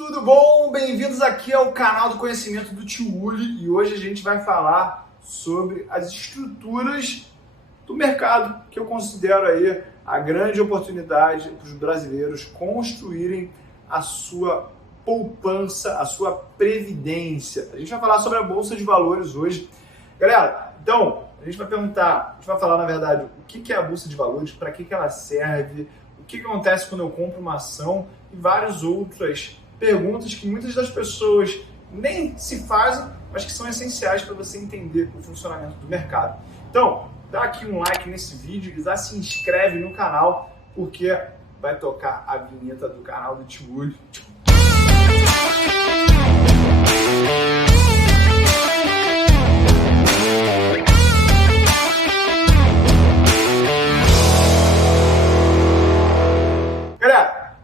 Tudo bom? Bem-vindos aqui ao canal do conhecimento do Tio Uli e hoje a gente vai falar sobre as estruturas do mercado que eu considero aí a grande oportunidade para os brasileiros construírem a sua poupança, a sua previdência. A gente vai falar sobre a Bolsa de Valores hoje. Galera, então, a gente vai falar na verdade o que é a Bolsa de Valores, para que ela serve, o que acontece quando eu compro uma ação e várias outras perguntas que muitas das pessoas nem se fazem, mas que são essenciais para você entender o funcionamento do mercado. Então, dá aqui um like nesse vídeo e já se inscreve no canal, porque vai tocar a vinheta do canal do Tio Uli. Galera,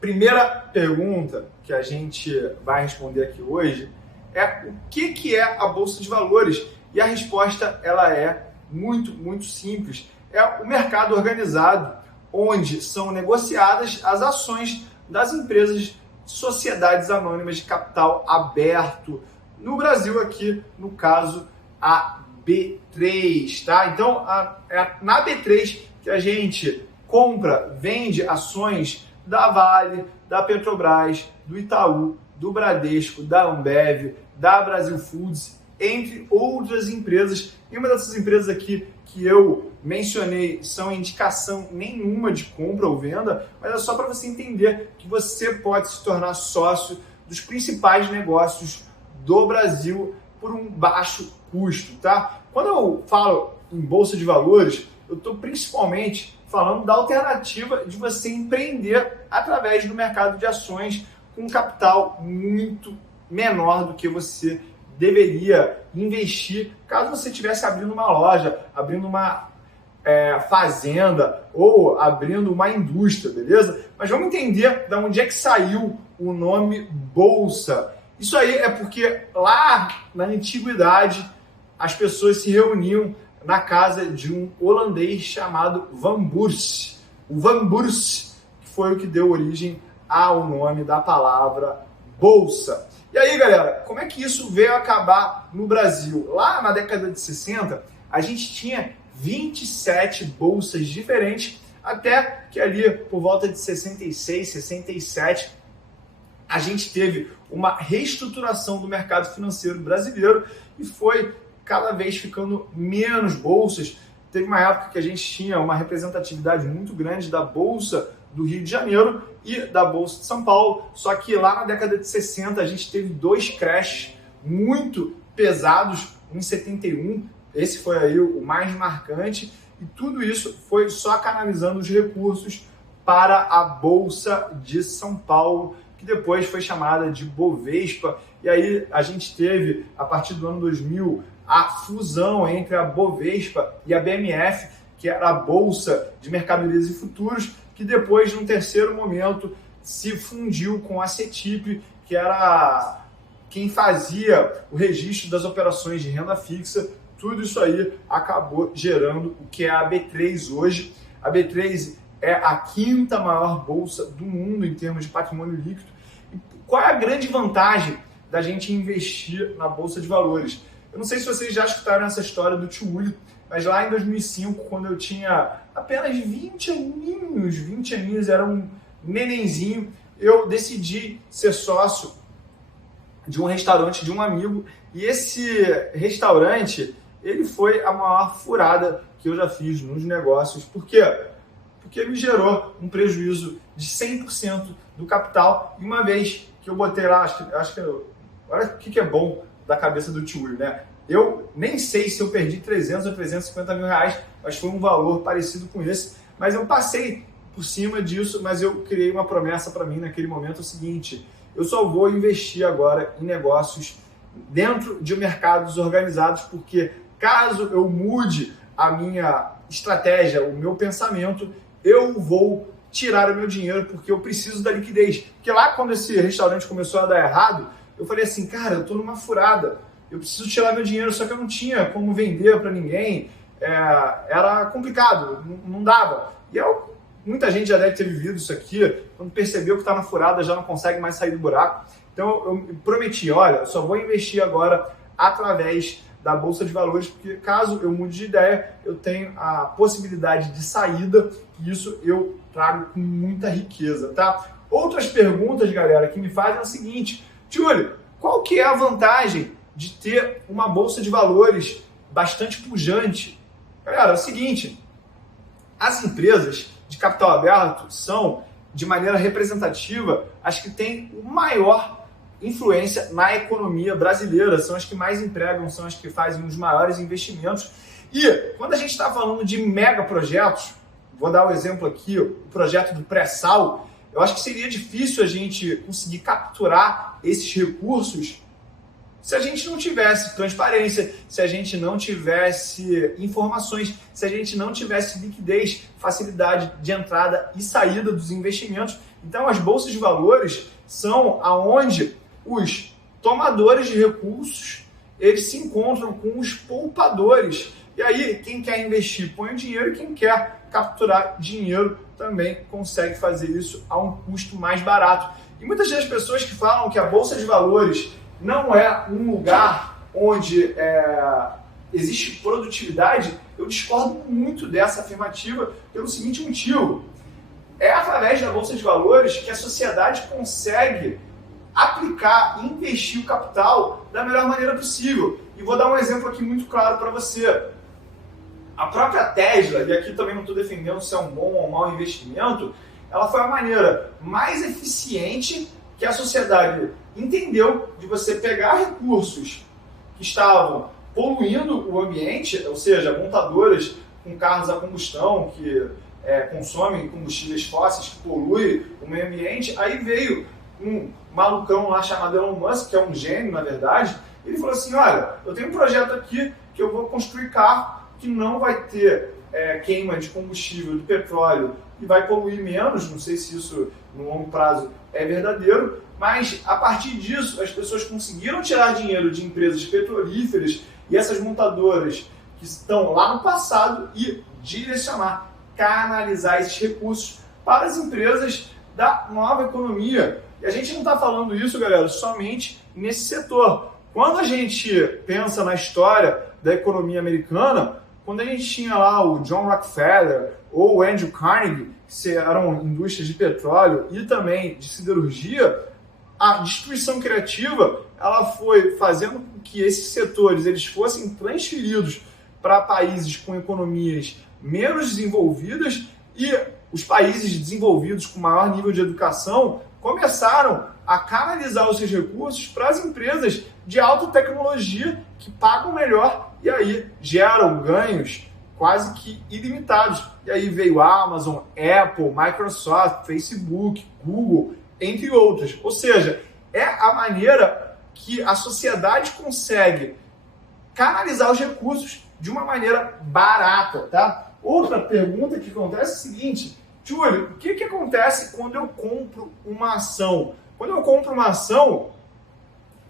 primeira pergunta que a gente vai responder aqui hoje é o que é a Bolsa de Valores? E a resposta ela é muito simples. É o mercado organizado onde são negociadas as ações das empresas de sociedades anônimas de capital aberto. No Brasil aqui, no caso, a B3, tá? Então, na B3 que a gente compra, vende ações da Vale, da Petrobras, do Itaú, do Bradesco, da Ambev, da Brasil Foods, entre outras empresas. E uma dessas empresas aqui que eu mencionei são indicação nenhuma de compra ou venda, mas é só para você entender que você pode se tornar sócio dos principais negócios do Brasil por um baixo custo, tá? Quando eu falo em Bolsa de Valores, eu estou principalmente falando da alternativa de você empreender através do mercado de ações com um capital muito menor do que você deveria investir caso você estivesse abrindo uma loja, abrindo uma fazenda ou abrindo uma indústria, beleza? Mas vamos entender de onde é que saiu o nome Bolsa. Isso aí é porque lá na antiguidade as pessoas se reuniam na casa de um holandês chamado Van Bourse. O Van Bourse foi o que deu origem ao nome da palavra Bolsa. E aí, galera, como é que isso veio acabar no Brasil? Lá na década de 60, a gente tinha 27 bolsas diferentes, até que ali por volta de 66, 67, a gente teve uma reestruturação do mercado financeiro brasileiro e foi cada vez ficando menos bolsas. Teve uma época que a gente tinha uma representatividade muito grande da Bolsa do Rio de Janeiro e da Bolsa de São Paulo, só que lá na década de 60 a gente teve dois crashes muito pesados, em 71, esse foi aí o mais marcante, e tudo isso foi só canalizando os recursos para a Bolsa de São Paulo, que depois foi chamada de Bovespa, e aí a gente teve, a partir do ano 2000, a fusão entre a Bovespa e a BMF, que era a Bolsa de Mercadorias e Futuros, que depois, num terceiro momento, se fundiu com a CETIP, que era quem fazia o registro das operações de renda fixa. Tudo isso aí acabou gerando o que é a B3 hoje. A B3 é a quinta maior bolsa do mundo em termos de patrimônio líquido. E qual é a grande vantagem da gente investir na Bolsa de Valores? Eu não sei se vocês já escutaram essa história do Tio Uli, mas lá em 2005, quando eu tinha apenas 20 aninhos, era um nenenzinho, eu decidi ser sócio de um restaurante de um amigo, e esse restaurante, ele foi a maior furada que eu já fiz nos negócios. Por quê? Porque me gerou um prejuízo de 100% do capital, e uma vez que eu botei lá, olha o que é bom da cabeça do Tio Uli, né? Eu nem sei se eu perdi 300 ou 350 mil reais, mas foi um valor parecido com esse. Mas eu passei por cima disso, mas eu criei uma promessa para mim naquele momento, o seguinte: eu só vou investir agora em negócios dentro de mercados organizados, porque caso eu mude a minha estratégia, o meu pensamento, eu vou tirar o meu dinheiro, porque eu preciso da liquidez. Porque lá, quando esse restaurante começou a dar errado, eu falei assim, cara, eu tô numa furada, eu preciso tirar meu dinheiro, só que eu não tinha como vender para ninguém, era complicado, não dava. E eu Muita gente já deve ter vivido isso aqui, quando percebeu que está na furada, já não consegue mais sair do buraco. Então eu prometi, olha, eu só vou investir agora através da Bolsa de Valores, porque caso eu mude de ideia, eu tenho a possibilidade de saída, e isso eu trago com muita riqueza, tá? Outras perguntas, galera, que me fazem é o seguinte: Júlio, qual que é a vantagem de ter uma Bolsa de Valores bastante pujante? Galera, é o seguinte, as empresas de capital aberto são, de maneira representativa, as que têm o maior influência na economia brasileira, são as que mais empregam, são as que fazem os maiores investimentos. E quando a gente está falando de mega projetos, vou dar um exemplo aqui, o projeto do pré-sal, eu acho que seria difícil a gente conseguir capturar esses recursos se a gente não tivesse transparência, se a gente não tivesse informações, se a gente não tivesse liquidez, facilidade de entrada e saída dos investimentos. Então, as bolsas de valores são aonde os tomadores de recursos, eles se encontram com os poupadores. E aí, quem quer investir põe o dinheiro, e quem quer capturar dinheiro também consegue fazer isso a um custo mais barato. E muitas das pessoas que falam que a Bolsa de Valores não é um lugar onde existe produtividade, eu discordo muito dessa afirmativa pelo seguinte motivo: é através da Bolsa de Valores que a sociedade consegue aplicar e investir o capital da melhor maneira possível. E vou dar um exemplo aqui muito claro para você. A própria Tesla, e aqui também não estou defendendo se é um bom ou mau investimento, ela foi a maneira mais eficiente que a sociedade entendeu de você pegar recursos que estavam poluindo o ambiente, ou seja, montadoras com carros a combustão que consomem combustíveis fósseis, que poluem o meio ambiente. Aí veio um malucão lá chamado Elon Musk, que é um gênio, na verdade. Ele falou assim: olha, eu tenho um projeto aqui que eu vou construir carro que não vai ter queima de combustível, de petróleo, e vai poluir menos. Não sei se isso no longo prazo é verdadeiro, mas a partir disso as pessoas conseguiram tirar dinheiro de empresas petrolíferas e essas montadoras que estão lá no passado e direcionar, canalizar esses recursos para as empresas da nova economia. E a gente não está falando isso, galera, somente nesse setor. Quando a gente pensa na história da economia americana, quando a gente tinha lá o John Rockefeller ou o Andrew Carnegie, que eram indústrias de petróleo e também de siderurgia, a destruição criativa ela foi fazendo com que esses setores eles fossem transferidos para países com economias menos desenvolvidas, e os países desenvolvidos com maior nível de educação começaram a canalizar os seus recursos para as empresas de alta tecnologia que pagam melhor e aí geram ganhos quase que ilimitados. E aí veio Amazon, Apple, Microsoft, Facebook, Google, entre outras. Ou seja, é a maneira que a sociedade consegue canalizar os recursos de uma maneira barata, tá? Outra pergunta que acontece é a seguinte: Júlio, o que acontece quando eu compro uma ação? Quando eu compro uma ação,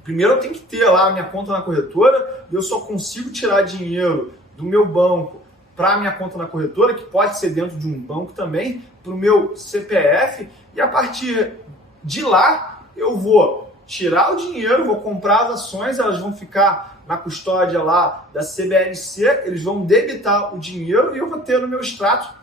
primeiro eu tenho que ter lá a minha conta na corretora, e eu só consigo tirar dinheiro do meu banco para a minha conta na corretora, que pode ser dentro de um banco também, para o meu CPF, e a partir de lá eu vou tirar o dinheiro, vou comprar as ações, elas vão ficar na custódia lá da CBLC, eles vão debitar o dinheiro e eu vou ter no meu extrato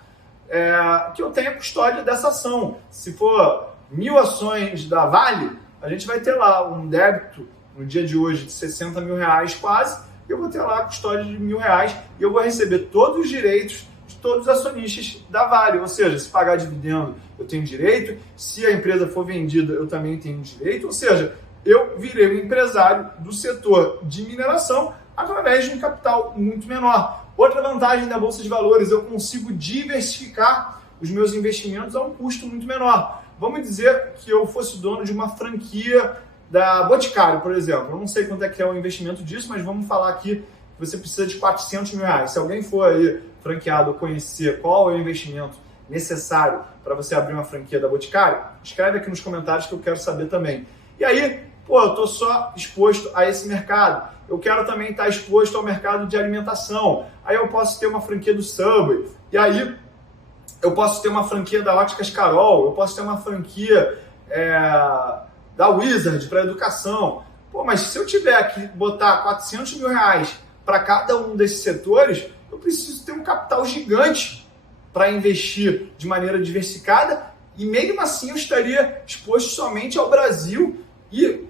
que eu tenho a custódia dessa ação. Se for 1.000 ações da Vale, a gente vai ter lá um débito no dia de hoje de 60 mil reais quase, e eu vou ter lá a custódia de R$1.000 e eu vou receber todos os direitos de todos os acionistas da Vale. Ou seja, se pagar dividendo, eu tenho direito, se a empresa for vendida, eu também tenho direito. Ou seja, eu virei um empresário do setor de mineração através de um capital muito menor. Outra vantagem da Bolsa de Valores, eu consigo diversificar os meus investimentos a um custo muito menor. Vamos dizer que eu fosse dono de uma franquia da Boticário, por exemplo. Eu não sei quanto é que é o investimento disso, mas vamos falar aqui que você precisa de R$400 mil. Se alguém for aí franqueado ou conhecer qual é o investimento necessário para você abrir uma franquia da Boticário, escreve aqui nos comentários que eu quero saber também. E aí, eu estou só exposto a esse mercado. Eu quero também estar exposto ao mercado de alimentação. Aí eu posso ter uma franquia do Subway. E aí eu posso ter uma franquia da Óticas Carol, eu posso ter uma franquia da Wizard para educação. Pô, mas se eu tiver que botar 400 mil reais para cada um desses setores, eu preciso ter um capital gigante para investir de maneira diversificada e mesmo assim eu estaria exposto somente ao Brasil e,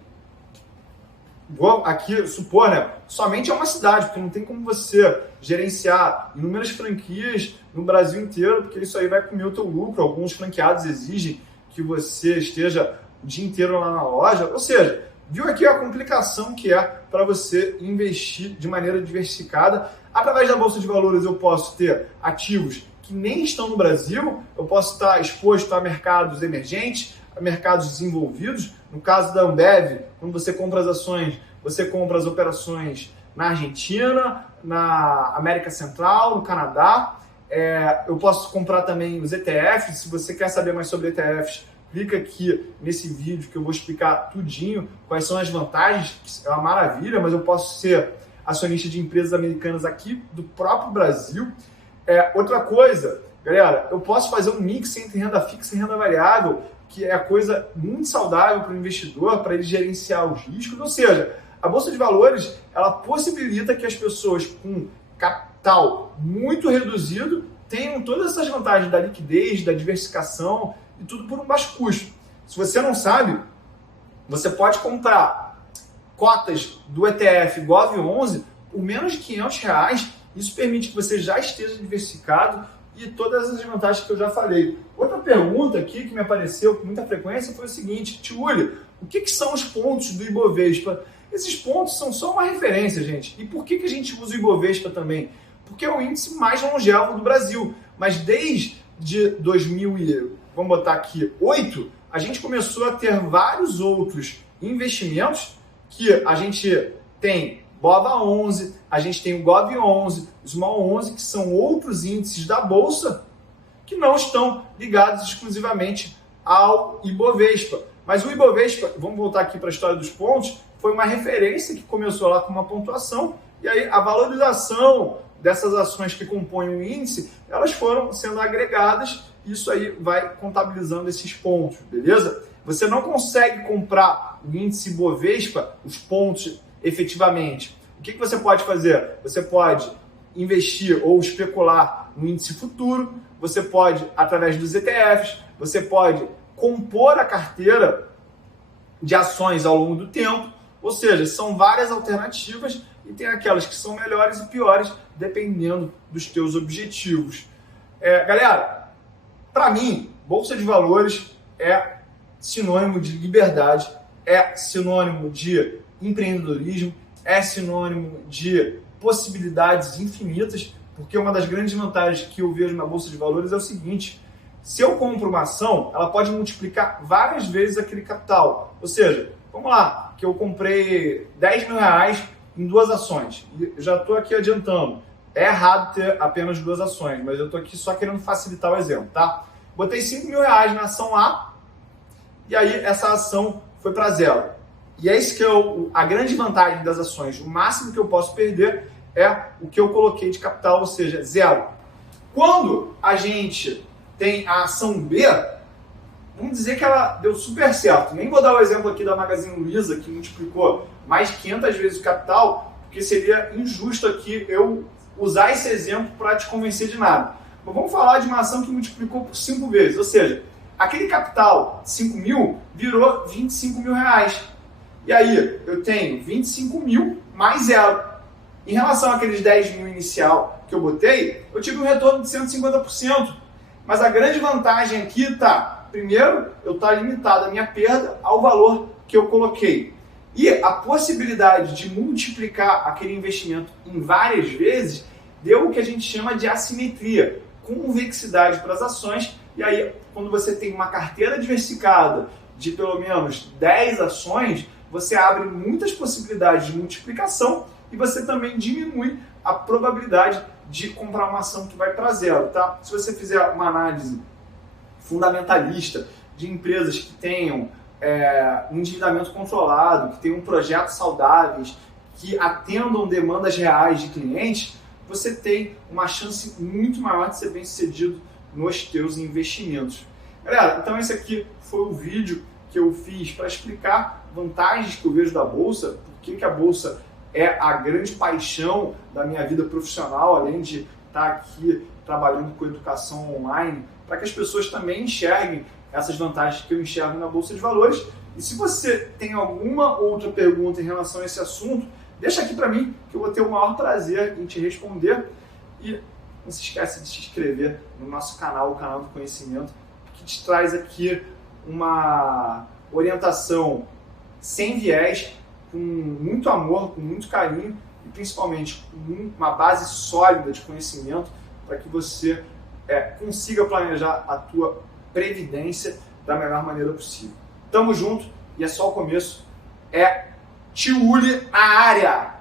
vou aqui supor, né, somente a uma cidade, porque não tem como você gerenciar inúmeras franquias no Brasil inteiro, porque isso aí vai comer o teu lucro. Alguns franqueados exigem que você esteja o dia inteiro lá na loja, ou seja, viu aqui a complicação que é para você investir de maneira diversificada. Através da Bolsa de Valores eu posso ter ativos que nem estão no Brasil, eu posso estar exposto a mercados emergentes, a mercados desenvolvidos. No caso da Ambev, quando você compra as ações, você compra as operações na Argentina, na América Central, no Canadá. Eu posso comprar também os ETFs. Se você quer saber mais sobre ETFs, clica aqui nesse vídeo que eu vou explicar tudinho quais são as vantagens, que é uma maravilha, mas eu posso ser acionista de empresas americanas aqui do próprio Brasil. Outra coisa, galera, eu posso fazer um mix entre renda fixa e renda variável, que é coisa muito saudável para o investidor, para ele gerenciar os riscos. Ou seja, a Bolsa de Valores, ela possibilita que as pessoas com capital muito reduzido tenham todas essas vantagens da liquidez, da diversificação e tudo por um baixo custo. Se você não sabe, você pode comprar cotas do ETF GOV11 por menos de R$500. Isso permite que você já esteja diversificado e todas as vantagens que eu já falei. Outra pergunta aqui que me apareceu com muita frequência foi o seguinte: Tiuli, o que são os pontos do Ibovespa? Esses pontos são só uma referência, gente. E por que a gente usa o Ibovespa também? Porque é o índice mais longevo do Brasil. Mas desde 2008, a gente começou a ter vários outros investimentos que a gente tem BOVA11, a gente tem o GOV11, o SMAL11, que são outros índices da Bolsa que não estão ligados exclusivamente ao Ibovespa. Mas o Ibovespa, vamos voltar aqui para a história dos pontos, foi uma referência que começou lá com uma pontuação e aí a valorização dessas ações que compõem o índice, elas foram sendo agregadas e isso aí vai contabilizando esses pontos, beleza? Você não consegue comprar o índice Ibovespa, os pontos efetivamente. O que você pode fazer? Você pode investir ou especular no índice futuro, você pode, através dos ETFs, você pode compor a carteira de ações ao longo do tempo, ou seja, são várias alternativas e tem aquelas que são melhores e piores, dependendo dos teus objetivos. Galera, para mim, Bolsa de Valores é sinônimo de liberdade, é sinônimo de empreendedorismo, é sinônimo de possibilidades infinitas, porque uma das grandes vantagens que eu vejo na Bolsa de Valores é o seguinte: se eu compro uma ação, ela pode multiplicar várias vezes aquele capital. Ou seja, vamos lá, que eu comprei 10 mil reais em 2 ações, e já estou aqui adiantando, é errado ter apenas 2 ações, mas eu estou aqui só querendo facilitar o exemplo, tá? Botei 5 mil reais na ação A, e aí essa ação foi para zero. E é isso que a grande vantagem das ações. O máximo que eu posso perder é o que eu coloquei de capital, ou seja, zero. Quando a gente tem a ação B, vamos dizer que ela deu super certo. Nem vou dar o exemplo aqui da Magazine Luiza, que multiplicou mais de 500 vezes o capital, porque seria injusto aqui eu usar esse exemplo para te convencer de nada. Mas vamos falar de uma ação que multiplicou por 5 vezes, ou seja, aquele capital de 5 mil virou 25 mil reais. E aí, eu tenho 25 mil mais zero. Em relação àqueles 10 mil inicial que eu botei, eu tive um retorno de 150%. Mas a grande vantagem aqui está, primeiro, eu estou limitado a minha perda ao valor que eu coloquei. E a possibilidade de multiplicar aquele investimento em várias vezes deu o que a gente chama de assimetria, convexidade para as ações. E aí, quando você tem uma carteira diversificada de pelo menos 10 ações, você abre muitas possibilidades de multiplicação e você também diminui a probabilidade de comprar uma ação que vai para zero, tá? Se você fizer uma análise fundamentalista de empresas que tenham endividamento controlado, que tenham projetos saudáveis, que atendam demandas reais de clientes, você tem uma chance muito maior de ser bem-sucedido nos teus investimentos. Galera, então esse aqui foi o vídeo que eu fiz para explicar vantagens que eu vejo da Bolsa, por que a Bolsa é a grande paixão da minha vida profissional, além de estar aqui trabalhando com educação online, para que as pessoas também enxerguem essas vantagens que eu enxergo na Bolsa de Valores. E se você tem alguma outra pergunta em relação a esse assunto, deixa aqui para mim, que eu vou ter o maior prazer em te responder. E não se esqueça de se inscrever no nosso canal, o Canal do Conhecimento, que te traz aqui uma orientação sem viés, com muito amor, com muito carinho e principalmente com uma base sólida de conhecimento para que você consiga planejar a tua previdência da melhor maneira possível. Tamo junto e é só o começo. É Tiuli na área!